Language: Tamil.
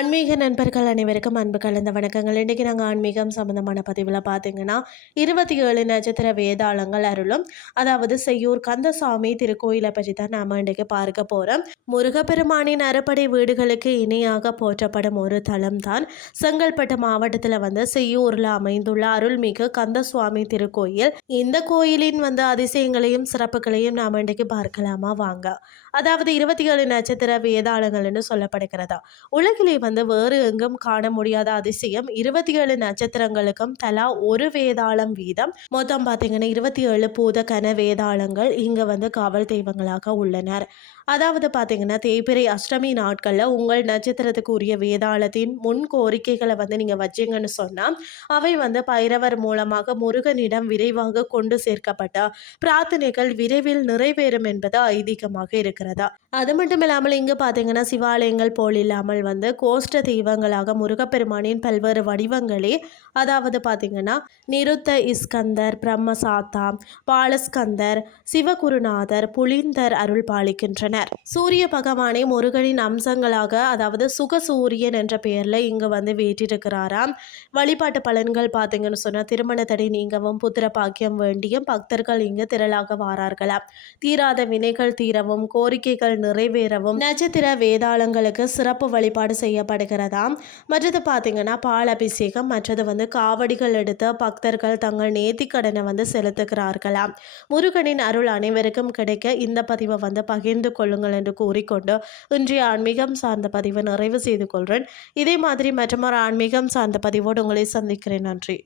ஆன்மீக நண்பர்கள் அனைவருக்கும் அன்பு கலந்த வணக்கங்கள். இன்றைக்கி நாங்கள் ஆன்மீகம் சம்மந்தமான பதிவில் பார்த்தீங்கன்னா 27 நட்சத்திர வேதாளங்கள் அருளும், அதாவது செய்யூர் கந்தசாமி திருக்கோயிலை பற்றி தான் நாம் இன்றைக்கு பார்க்க போகிறோம். முருகப்பெருமானின் அறுபடை வீடுகளுக்கு இணையாக போற்றப்படும் ஒரு தலம் தான் செங்கல்பட்டு மாவட்டத்தில் செய்யூரில் அமைந்துள்ள அருள்மிகு கந்தசுவாமி திருக்கோயில். இந்த கோயிலின் அதிசயங்களையும் சிறப்புகளையும் நாம் இன்றைக்கு பார்க்கலாமா வாங்க. அதாவது 27 நட்சத்திர வேதாளங்கள் என்று சொல்லப்படுகிறதா. உலகிலே வேறு எங்கும் காண முடியாத அதிசயம் 27 நட்சத்திரங்களுக்கும் தலா ஒரு வேதாளம் வீதம். மொத்தம் பார்த்தீங்கன்னா 27 பூத கன வேதாளங்கள் இங்க காவல் தெய்வங்களாக உள்ளனர். அதாவது பார்த்தீங்கன்னா தேய்பிறை அஷ்டமி நாட்களில் உங்கள் நட்சத்திரத்துக்கு உரிய வேதாளத்தின் முன் கோரிக்கைகளை நீங்கள் வச்சிங்கன்னு சொன்னால் அவை பைரவர் மூலமாக முருகனிடம் விரைவாக கொண்டு சேர்க்கப்பட்ட பிரார்த்தனைகள் விரைவில் நிறைவேறும் என்பது ஐதீகமாக இருக்கிறதா. அது மட்டும் இல்லாமல் இங்கு பார்த்தீங்கன்னா சிவாலயங்கள் போல் இல்லாமல் கோஷ்ட தெய்வங்களாக முருகப்பெருமானின் பல்வேறு வடிவங்களே, அதாவது பார்த்தீங்கன்னா நிருத்த இஸ்கந்தர், பிரம்மசாத்தா, பாலஸ்கந்தர், சிவகுருநாதர், புலிந்தர் அருள் பாலிக்கின்றனர். சூரிய பகவானை முருகனின் அம்சங்களாக, அதாவது சுகசூரியன் என்ற பெயர்ல இங்க வேற்றிருக்கிறாராம். வழிபாட்டு பலன்கள் பார்த்தீங்கன்னு சொன்னா திருமண தடை நீங்கவும் புத்திர பாக்கியம் வேண்டியும் பக்தர்கள் இங்கு திரளாக வாரார்களாம். தீராத வினைகள் தீரவும் கோரிக்கைகள் நிறைவேறவும் நட்சத்திர வேதாளங்களுக்கு சிறப்பு வழிபாடு செய்யப்படுகிறதாம். மற்றது பார்த்தீங்கன்னா பால் அபிஷேகம், மற்றது காவடிகள் எடுத்து பக்தர்கள் தங்கள் நேர்த்திக்கடனை செலுத்துகிறார்களாம். முருகனின் அருள் அனைவருக்கும் கிடைக்க இந்த பதிவை பகிர்ந்து கொள்ளுங்கள் என்று கூறிக்கொண்டு இன்றைய ஆன்மீகம் சார்ந்த பதிவை நிறைவு செய்து கொள்கிறேன். இதே மாதிரி மற்றொரு ஆன்மீகம் சார்ந்த பதிவோடு உங்களை சந்திக்கிறேன். நன்றி.